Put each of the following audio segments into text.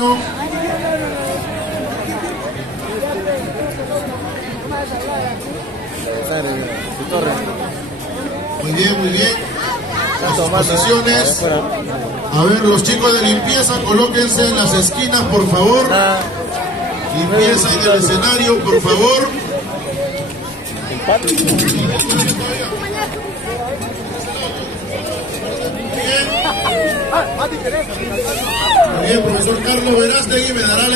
peruano. Muy bien, muy bien. Las posiciones. A ver, los chicos de limpieza, colóquense en las esquinas, por favor. Limpieza en el escenario, por favor. Bien, profesor Carlos Verástegui, me dará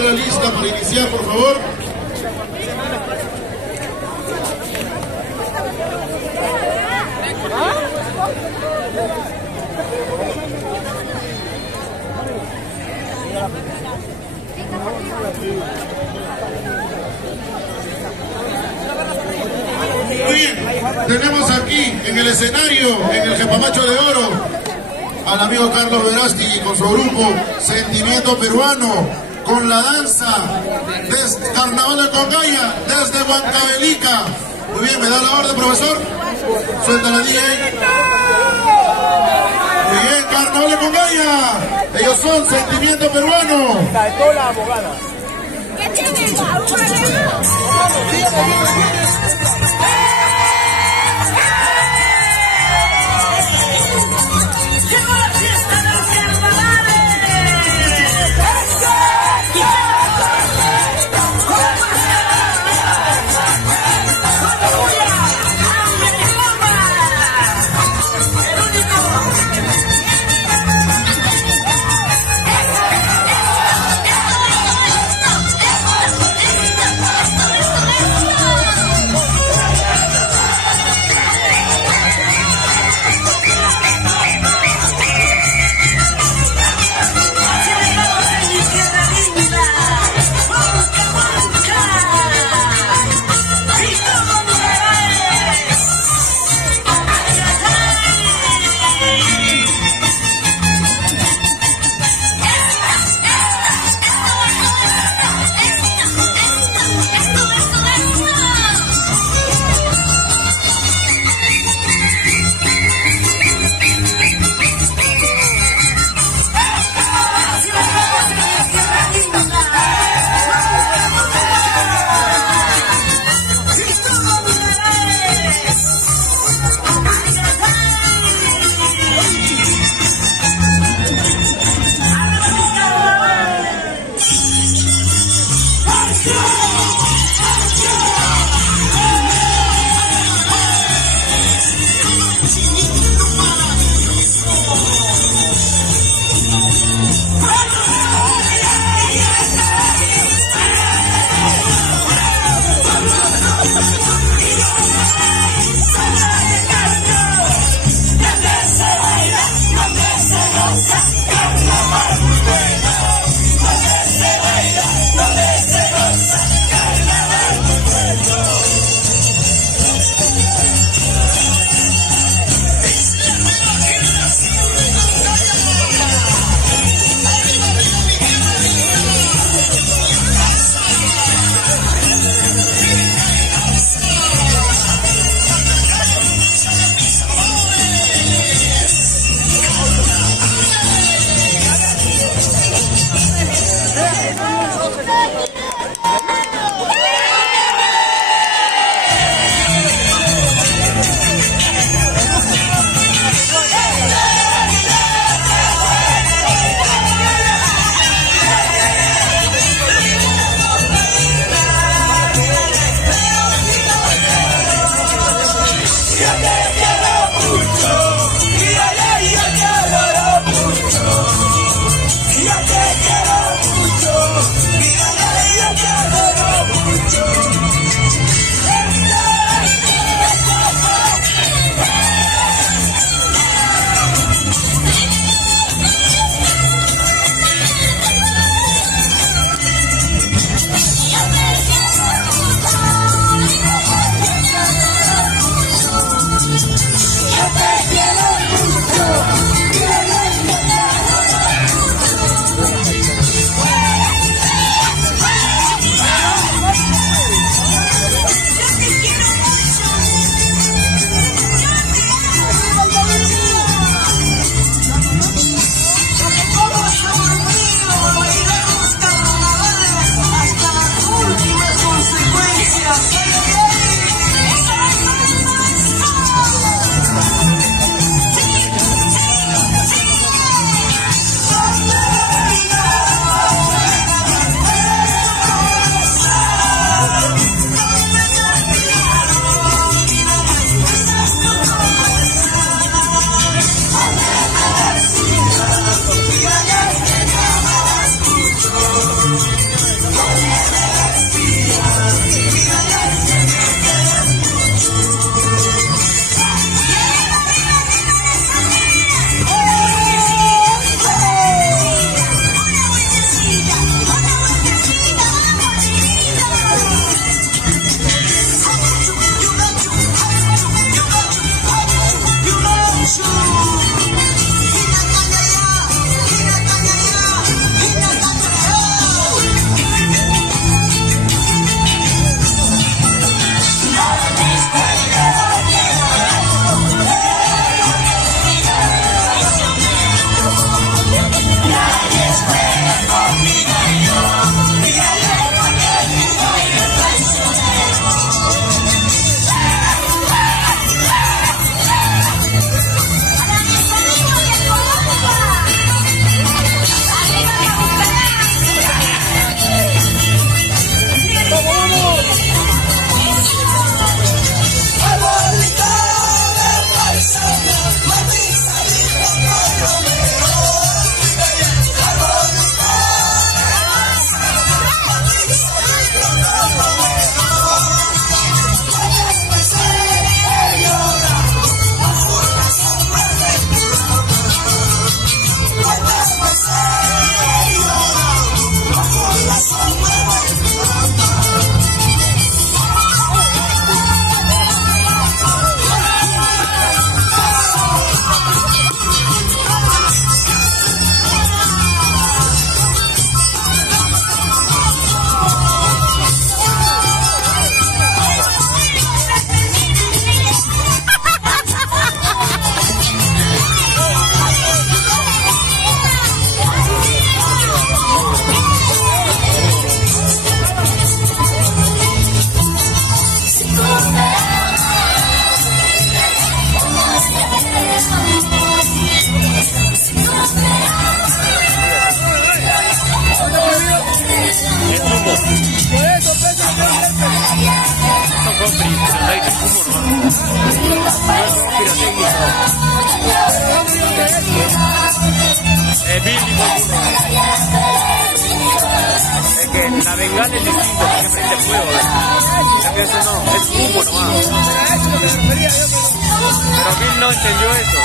la lista para iniciar, por favor. Muy bien, tenemos aquí en el escenario, en el Jepamacho de Oro, al amigo Carlos Verástegui con su grupo Sentimiento Peruano, con la danza de Carnaval de Congaya desde Huancavelica. Muy bien, ¿me da la orden, profesor? Suelta la DJ. Muy bien, Carnaval de Congaya. Ellos son Sentimiento Peruano. bengala es distinto, porque prende fuego. Ese no, es humo nomás. Pero Bill no entendió eso.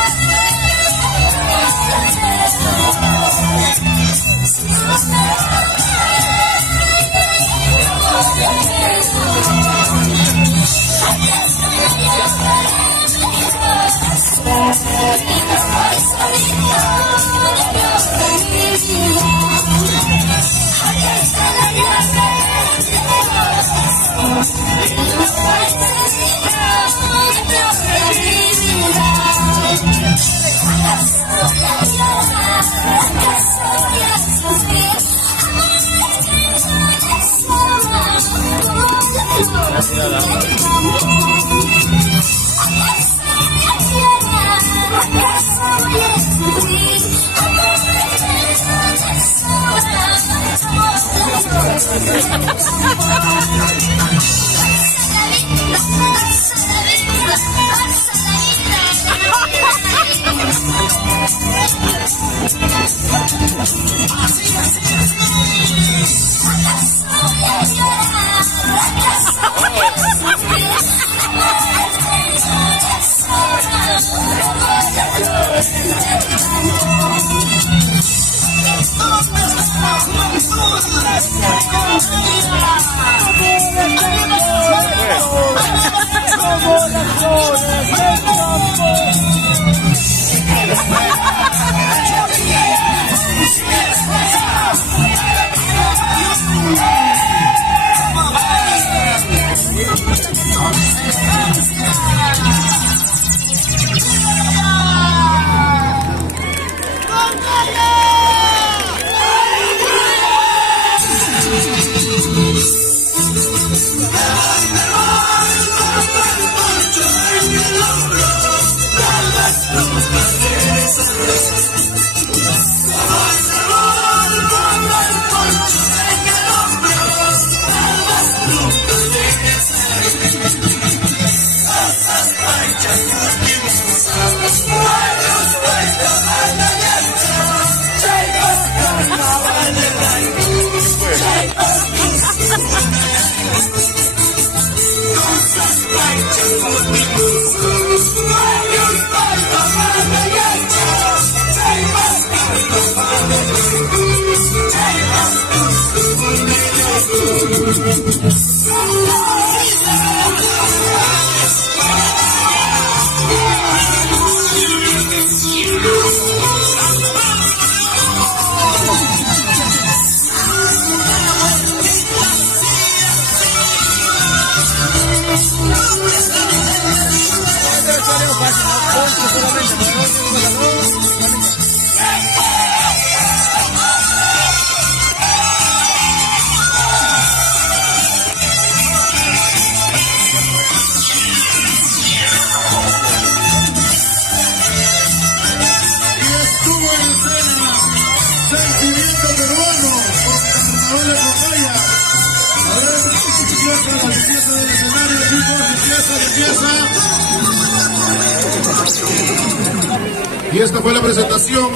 Y esta fue la presentación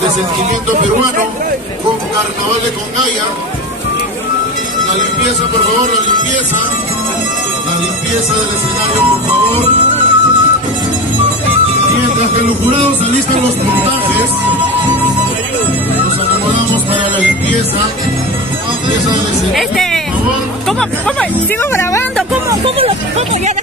de Sentimiento Peruano con Carnaval de Congaya. La limpieza, por favor, la limpieza. La limpieza del escenario, por favor. Mientras que los jurados alistan los puntajes, nos acomodamos para la limpieza. Limpieza del escenario, por favor. ¿Cómo? ¿Sigo grabando? ¿Cómo ya?